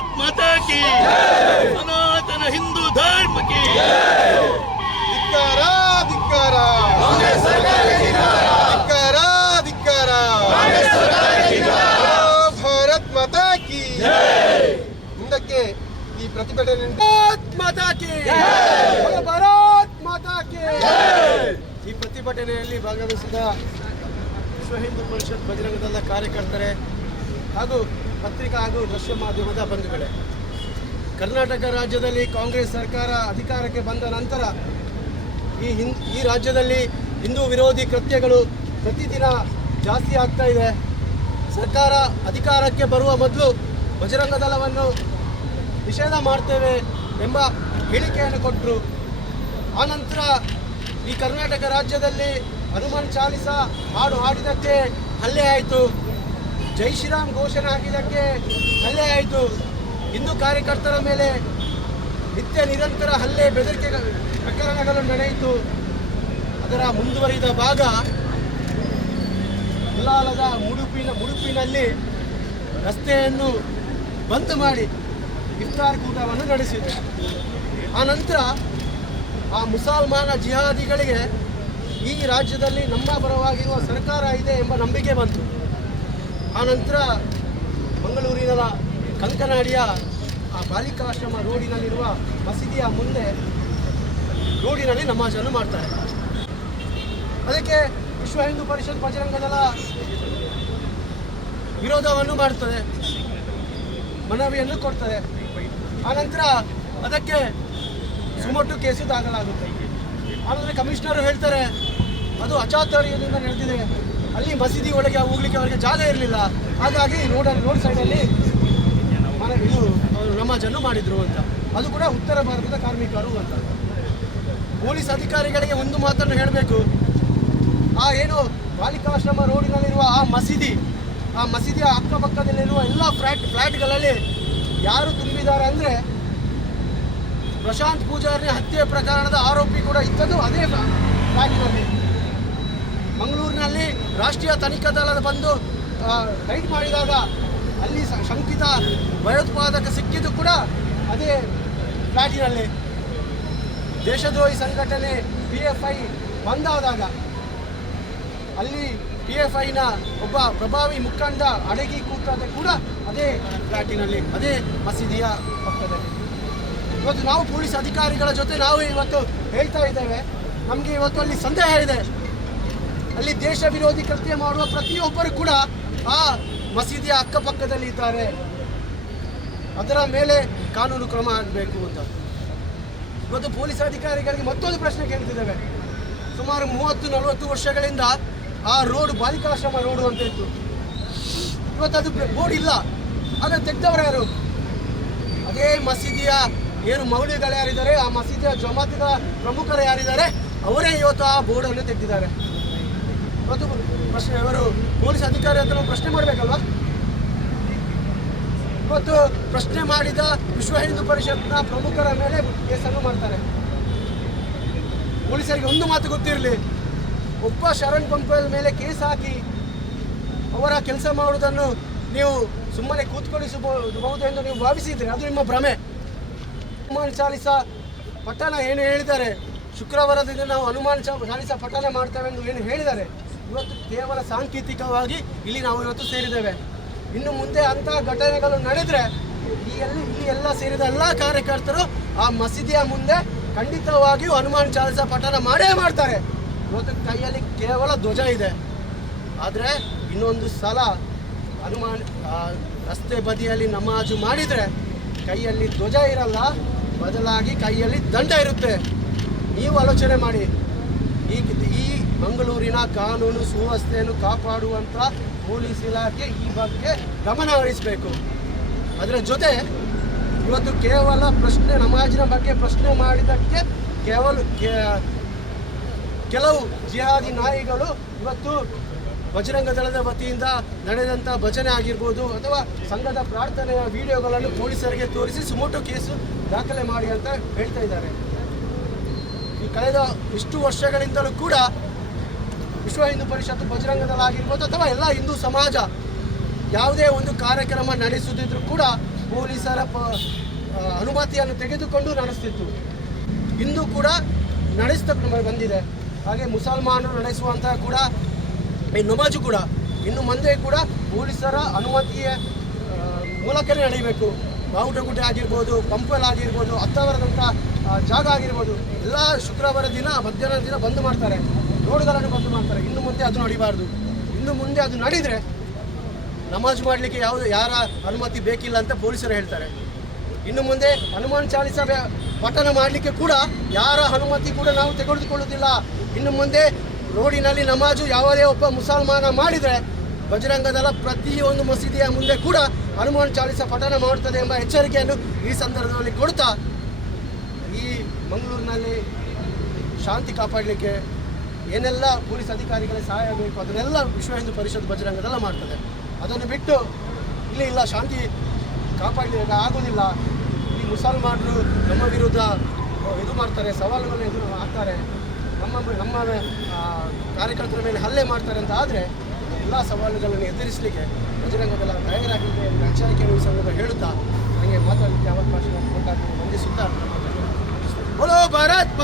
ಭಾರತ್ ಮಾತಾ ಕಿ ಸನಾತನ ಹಿಂದೂ ಧರ್ಮ ಕಿ ಧಿಕ್ಕಾರ ಧಿಕ್ಕಾರ! ಧಿಕ್ಕಾರ! ಧಿಕ್ಕಾರ ಭಾರತ್ ಮಾತಾ ಕಿ ಮುಂದಕ್ಕೆ ಈ ಪ್ರತಿಭಟನೆ ಭಾರತ್ ಮಾತಾ ಕಿ ಭಾರತ್ ಮಾತಾ ಕಿ ಈ ಪ್ರತಿಭಟನೆಯಲ್ಲಿ ಭಾಗವಹಿಸಿದ ವಿಶ್ವ ಹಿಂದೂ ಪರಿಷತ್ ಬಜರಂಗ ಕಾರ್ಯಕರ್ತರೇ ಕಾರ್ಯಕರ್ತರೆ ಹಾಗೂ ಪತ್ರಿಕಾ ಹಾಗೂ ದೃಶ್ಯ ಮಾಧ್ಯಮದ ಬಂಧುಗಳೇ. ಕರ್ನಾಟಕ ರಾಜ್ಯದಲ್ಲಿ ಕಾಂಗ್ರೆಸ್ ಸರ್ಕಾರ ಅಧಿಕಾರಕ್ಕೆ ಬಂದ ನಂತರ ಈ ಈ ರಾಜ್ಯದಲ್ಲಿ ಹಿಂದೂ ವಿರೋಧಿ ಕೃತ್ಯಗಳು ಪ್ರತಿದಿನ ಜಾಸ್ತಿ ಆಗ್ತಾ ಇದೆ. ಸರ್ಕಾರ ಅಧಿಕಾರಕ್ಕೆ ಬರುವ ಮೊದಲು ಬಜರಂಗ ದಳವನ್ನು ನಿಷೇಧ ಮಾಡ್ತೇವೆ ಎಂಬ ಹೇಳಿಕೆಯನ್ನು ಕೊಟ್ಟರು ಆನಂತರ ಈ ಕರ್ನಾಟಕ ರಾಜ್ಯದಲ್ಲಿ ಹನುಮಾನ್ ಚಾಲಿಸ ಹಾಡು ಹಾಡಿದಕ್ಕೆ ಹಲ್ಲೆ ಆಯಿತು. ಜೈ ಶ್ರೀರಾಮ್ ಘೋಷಣೆ ಹಾಕಿದ್ದಕ್ಕೆ ಹಲ್ಲೆ ಆಯಿತು. ಹಿಂದೂ ಕಾರ್ಯಕರ್ತರ ಮೇಲೆ ನಿತ್ಯ ನಿರಂತರ ಹಲ್ಲೆ ಬೆದರಿಕೆ ಪ್ರಕರಣಗಳು ನಡೆಯಿತು. ಅದರ ಮುಂದುವರಿದ ಭಾಗ ಉಲ್ಲಾಲದ ಮುಡುಪಿನ ಮುಡುಪಿನಲ್ಲಿ ರಸ್ತೆಯನ್ನು ಬಂದ್ ಮಾಡಿ ಇಫ್ತಾರ್ ಕೂಟವನ್ನು ನಡೆಸಿದೆ ಆ ನಂತರ ಆ ಮುಸಲ್ಮಾನ ಜಿಹಾದಿಗಳಿಗೆ ಈ ರಾಜ್ಯದಲ್ಲಿ ನಮ್ಮ ಪರವಾಗಿರುವ ಸರ್ಕಾರ ಇದೆ ಎಂಬ ನಂಬಿಕೆ ಬಂತು. ಆ ನಂತರ ಮಂಗಳೂರಿನ ಕಂಕನಾಡಿಯ ಆ ಬಾಲಿಕಾಶ್ರಮ ರೋಡಿನಲ್ಲಿರುವ ಮಸೀದಿಯ ಮುಂದೆ ರೋಡಿನಲ್ಲಿ ನಮಾಜನ್ನು ಮಾಡ್ತಾರೆ. ಅದಕ್ಕೆ ವಿಶ್ವ ಹಿಂದೂ ಪರಿಷತ್ ಬಜರಂಗ ದಳ ವಿರೋಧವನ್ನು ಮಾಡ್ತದೆ. ಮನವಿಯನ್ನು ಕೊಡ್ತದೆ. ಆನಂತರ ಅದಕ್ಕೆ ಸುಮೊಟ್ಟು ಕೇಸು ದಾಖಲಾಗುತ್ತೆ. ಆನಂತರ ಕಮಿಷನರು ಹೇಳ್ತಾರೆ, ಅದು ಅಚಾತುರ್ಯದಿಂದ ನಡೆದಿದೆ. ಅಲ್ಲಿ ಮಸೀದಿ ಒಳಗೆ ಹೋಗ್ಲಿಕ್ಕೆ ಅವರಿಗೆ ಜಾಗ ಇರಲಿಲ್ಲ. ಹಾಗಾಗಿ ರೋಡಲ್ಲಿ ರೋಡ್ ಸೈಡಲ್ಲಿ ಇದು ನಮಾಜನ್ನು ಮಾಡಿದ್ರು ಅಂತ. ಅದು ಕೂಡ ಉತ್ತರ ಭಾರತದ ಕಾರ್ಮಿಕರು ಅಂತ. ಪೊಲೀಸ್ ಅಧಿಕಾರಿಗಳಿಗೆ ಒಂದು ಮಾತನ್ನು ಹೇಳಬೇಕು. ಆ ಏನು ಬಾಲಿಕಾಶ್ರಮ ರೋಡಿನಲ್ಲಿರುವ ಆ ಮಸೀದಿ, ಆ ಮಸೀದಿಯ ಅಕ್ಕಪಕ್ಕದಲ್ಲಿರುವ ಎಲ್ಲ ಫ್ಲಾಟ್, ಫ್ಲಾಟ್ಗಳಲ್ಲಿ ಯಾರು ತುಂಬಿದ್ದಾರೆ ಅಂದರೆ ಪ್ರಶಾಂತ್ ಪೂಜಾರಿ ಹತ್ಯೆ ಪ್ರಕರಣದ ಆರೋಪಿ ಕೂಡ ಇದ್ದದ್ದು ಅದೇ ಫ್ಲಾಟಿನಲ್ಲಿ. ಮಂಗಳೂರಿನಲ್ಲಿ ರಾಷ್ಟ್ರೀಯ ತನಿಖಾ ದಳದ ಬಂದು ರೈಡ್ ಮಾಡಿದಾಗ ಅಲ್ಲಿ ಶಂಕಿತ ಭಯೋತ್ಪಾದಕ ಸಿಕ್ಕಿದ್ದು ಕೂಡ ಅದೇ ಫ್ಲಾಟಿನಲ್ಲಿ. ದೇಶದ್ರೋಹಿ ಸಂಘಟನೆ ಪಿ ಎಫ್ ಐ ಬಂದಾದಾಗ ಅಲ್ಲಿ ಪಿ ಎಫ್ ಐನ ಒಬ್ಬ ಪ್ರಭಾವಿ ಮುಖಂಡ ಅಡಗಿ ಕೂತಾದ ಕೂಡ ಅದೇ ಫ್ಲಾಟಿನಲ್ಲಿ, ಅದೇ ಮಸೀದಿಯ ಪಕ್ಕದಲ್ಲಿ. ಇವತ್ತು ನಾವು ಪೊಲೀಸ್ ಅಧಿಕಾರಿಗಳ ಜೊತೆ ನಾವು ಇವತ್ತು ಹೇಳ್ತಾ ಇದ್ದೇವೆ. ನಮಗೆ ಇವತ್ತು ಅಲ್ಲಿ ಸಂದೇಹ ಇದೆ. ಅಲ್ಲಿ ದೇಶ ವಿರೋಧಿ ಕೃತ್ಯ ಮಾಡುವ ಪ್ರತಿಯೊಬ್ಬರು ಕೂಡ ಆ ಮಸೀದಿಯ ಅಕ್ಕಪಕ್ಕದಲ್ಲಿ ಇದ್ದಾರೆ ಅದರ ಮೇಲೆ ಕಾನೂನು ಕ್ರಮ ಆಗಬೇಕು ಅಂತ. ಇವತ್ತು ಪೊಲೀಸ್ ಅಧಿಕಾರಿಗಳಿಗೆ ಮತ್ತೊಂದು ಪ್ರಶ್ನೆ ಕೇಳ್ತಿದ್ದೇವೆ. ಸುಮಾರು ಮೂವತ್ತು, ನಲವತ್ತು ವರ್ಷಗಳಿಂದ ಆ ರೋಡ್ ಬಾಲಿಕಾಶ್ರಮ ರೋಡು ಅಂತ ಇತ್ತು. ಇವತ್ತು ಅದು ಬೋರ್ಡ್ ಇಲ್ಲ. ಅದನ್ನು ತೆಗೆದವರು ಯಾರು? ಅದೇ ಮಸೀದಿಯ ಏನು ಮೌಲ್ಯಗಳು ಯಾರಿದ್ದಾರೆ? ಆ ಮಸೀದಿಯ ಜಮಾತಿನ ಪ್ರಮುಖರು ಯಾರಿದ್ದಾರೆ? ಅವರೇ ಇವತ್ತು ಆ ಬೋರ್ಡನ್ನು ತೆಗೆದಿದ್ದಾರೆ. ಇವತ್ತು ಪ್ರಶ್ನೆ ಅವರು ಪೊಲೀಸ್ ಅಧಿಕಾರಿ ಹತ್ರ ಪ್ರಶ್ನೆ ಮಾಡಬೇಕಲ್ವಾ? ಇವತ್ತು ಪ್ರಶ್ನೆ ಮಾಡಿದ ವಿಶ್ವ ಹಿಂದೂ ಪರಿಷತ್ನ ಪ್ರಮುಖರ ಮೇಲೆ ಕೇಸನ್ನು ಮಾಡ್ತಾರೆ. ಪೊಲೀಸರಿಗೆ ಒಂದು ಮಾತು ಗೊತ್ತಿರಲಿ, ಒಬ್ಬ ಶರಣ್ ಪಂಪಲ್ ಮೇಲೆ ಕೇಸ್ ಹಾಕಿ ಅವರ ಕೆಲಸ ಮಾಡುವುದನ್ನು ನೀವು ಸುಮ್ಮನೆ ಕೂತ್ಕೊಳಿಸಬಹುದು ಎಂದು ನೀವು ಭಾವಿಸಿದ್ರೆ, ಅದು ನಿಮ್ಮ ಭ್ರಮೆ. ಹನುಮಾನ್ ಚಾಲಿಸ ಪಠಣ ಏನು ಹೇಳಿದ್ದಾರೆ? ಶುಕ್ರವಾರದಿಂದ ನಾವು ಹನುಮಾನ್ ಚಾಲಿಸ ಪಠಣ ಮಾಡ್ತೇವೆ ಎಂದು ಏನು ಹೇಳಿದ್ದಾರೆ? ಇವತ್ತು ಕೇವಲ ಸಾಂಕೇತಿಕವಾಗಿ ಇಲ್ಲಿ ನಾವು ಇವತ್ತು ಸೇರಿದ್ದೇವೆ. ಇನ್ನು ಮುಂದೆ ಅಂತಹ ಘಟನೆಗಳು ನಡೆದರೆ ಈ ಎಲ್ಲಿ ಇಲ್ಲಿ ಎಲ್ಲ ಸೇರಿದ ಎಲ್ಲ ಕಾರ್ಯಕರ್ತರು ಆ ಮಸೀದಿಯ ಮುಂದೆ ಖಂಡಿತವಾಗಿಯೂ ಹನುಮಾನ್ ಚಾಲಿಸ ಪಠನ ಮಾಡೇ ಮಾಡ್ತಾರೆ. ಇವತ್ತು ಕೈಯಲ್ಲಿ ಕೇವಲ ಧ್ವಜ ಇದೆ. ಆದರೆ ಇನ್ನೊಂದು ಸಲ ಹನುಮಾನ್ ರಸ್ತೆ ಬದಿಯಲ್ಲಿ ನಮಾಜು ಮಾಡಿದರೆ ಕೈಯಲ್ಲಿ ಧ್ವಜ ಇರಲ್ಲ, ಬದಲಾಗಿ ಕೈಯಲ್ಲಿ ದಂಡ ಇರುತ್ತೆ. ನೀವು ಆಲೋಚನೆ ಮಾಡಿ. ಈ ಈ ಮಂಗಳೂರಿನ ಕಾನೂನು ಸುವ್ಯವಸ್ಥೆಯನ್ನು ಕಾಪಾಡುವಂಥ ಪೊಲೀಸ್ ಇಲಾಖೆ ಈ ಬಗ್ಗೆ ಗಮನ ಹರಿಸಬೇಕು. ಅದರ ಜೊತೆ ಇವತ್ತು ಕೇವಲ ಪ್ರಶ್ನೆ, ನಮಾಜಿನ ಬಗ್ಗೆ ಪ್ರಶ್ನೆ ಮಾಡಿದ್ದಕ್ಕೆ ಕೇವಲ ಕೆಲವು ಜಿಹಾದಿ ನಾಯಿಗಳು ಇವತ್ತು ಬಜರಂಗ ದಳದ ವತಿಯಿಂದ ನಡೆದಂಥ ಭಜನೆ ಆಗಿರ್ಬೋದು ಅಥವಾ ಸಂಘದ ಪ್ರಾರ್ಥನೆಯ ವಿಡಿಯೋಗಳನ್ನು ಪೊಲೀಸರಿಗೆ ತೋರಿಸಿ ಸುಮೋಟೋ ಕೇಸು ದಾಖಲೆ ಮಾಡಿ ಅಂತ ಹೇಳ್ತಾ ಇದ್ದಾರೆ. ಈ ಕಳೆದ ಇಷ್ಟು ವರ್ಷಗಳಿಂದಲೂ ಕೂಡ ವಿಶ್ವ ಹಿಂದೂ ಪರಿಷತ್ತು ಆಗಿರ್ಬೋದು ಅಥವಾ ಎಲ್ಲ ಹಿಂದೂ ಸಮಾಜ ಯಾವುದೇ ಒಂದು ಕಾರ್ಯಕ್ರಮ ನಡೆಸುತ್ತಿದ್ರು ಕೂಡ ಪೊಲೀಸರ ಅನುಮತಿಯನ್ನು ತೆಗೆದುಕೊಂಡು ನಡೆಸ್ತಿತ್ತು. ಇಂದು ಕೂಡ ನಡೆಸ್ತ ಬಂದಿದೆ. ಹಾಗೆ ಮುಸಲ್ಮಾನರು ನಡೆಸುವಂತಹ ಕೂಡ, ಈ ನಮಾಜು ಕೂಡ, ಇನ್ನು ಮುಂದೆ ಕೂಡ ಪೊಲೀಸರ ಅನುಮತಿಯ ಮೂಲಕವೇ ನಡೆಯಬೇಕು ಬಾವುಟಗುಡ್ಡೆ ಆಗಿರ್ಬೋದು, ಪಂಪಲ್ ಆಗಿರ್ಬೋದು ಹತ್ತವರದಂಥ ಜಾಗ ಆಗಿರ್ಬೋದು, ಎಲ್ಲ ಶುಕ್ರವಾರ ದಿನ, ಮಧ್ಯಾಹ್ನ ದಿನ ಬಂದ್ ಮಾಡ್ತಾರೆ. ರೋಡ್ಗಳನ್ನು ಬಂದು ಮಾಡ್ತಾರೆ. ಇನ್ನು ಮುಂದೆ ಅದು ನಡಿಬಾರ್ದು. ಇನ್ನು ಮುಂದೆ ಅದು ನಡೆದರೆ ನಮಾಜ್ ಮಾಡಲಿಕ್ಕೆ ಯಾವುದು ಯಾರ ಅನುಮತಿ ಬೇಕಿಲ್ಲ ಅಂತ ಪೊಲೀಸರು ಹೇಳ್ತಾರೆ. ಇನ್ನು ಮುಂದೆ ಹನುಮಾನ್ ಚಾಲಿಸ ಪಠನ ಮಾಡಲಿಕ್ಕೆ ಕೂಡ ಯಾರ ಅನುಮತಿ ಕೂಡ ನಾವು ತೆಗೆದುಕೊಳ್ಳುವುದಿಲ್ಲ. ಇನ್ನು ಮುಂದೆ ರೋಡಿನಲ್ಲಿ ನಮಾಜು ಯಾವುದೇ ಒಬ್ಬ ಮುಸಲ್ಮಾನ ಮಾಡಿದರೆ ಬಜರಂಗದಲ್ಲ ಪ್ರತಿಯೊಂದು ಮಸೀದಿಯ ಮುಂದೆ ಕೂಡ ಹನುಮಾನ್ ಚಾಲಿಸ ಪಠನ ಮಾಡುತ್ತದೆ ಎಂಬ ಎಚ್ಚರಿಕೆಯನ್ನು ಈ ಸಂದರ್ಭದಲ್ಲಿ ಕೊಡ್ತಾ ಈ ಮಂಗಳೂರಿನಲ್ಲಿ ಶಾಂತಿ ಕಾಪಾಡಲಿಕ್ಕೆ ಏನೆಲ್ಲ ಪೊಲೀಸ್ ಅಧಿಕಾರಿಗಳಿಗೆ ಸಹಾಯ ಬೇಕು ಅದನ್ನೆಲ್ಲ ವಿಶ್ವ ಹಿಂದೂ ಪರಿಷತ್ ಬಜರಂಗದೆಲ್ಲ ಮಾಡ್ತದೆ. ಅದನ್ನು ಬಿಟ್ಟು ಇಲ್ಲಿ ಇಲ್ಲ, ಶಾಂತಿ ಕಾಪಾಡಲಿಕ್ಕೆ ಆಗೋದಿಲ್ಲ. ಈ ಮುಸಲ್ಮಾನರು ನಮ್ಮ ವಿರುದ್ಧ ಇದು ಮಾಡ್ತಾರೆ, ಸವಾಲುಗಳನ್ನ ಎದುರು ಹಾಕ್ತಾರೆ. ನಮ್ಮ ನಮ್ಮ ಕಾರ್ಯಕರ್ತರ ಮೇಲೆ ಹಲ್ಲೆ ಮಾಡ್ತಾರೆ ಅಂತ ಆದರೆ ಎಲ್ಲ ಸವಾಲುಗಳನ್ನು ಎದುರಿಸಲಿಕ್ಕೆ ಬಜರಂಗದಲ್ಲ ತಯಾರಾಗಿದೆ ಎಂದು ಎಚ್ಚರಿಕೆ ಸಂದರ್ಭ ಹೇಳುತ್ತಾ, ನನಗೆ ಮಾತಾಡಲಿಕ್ಕೆ ಅವಕಾಶ ಕೊಟ್ಟಾಗ ವಂದಿಸುತ್ತಾ ಭಾರತ್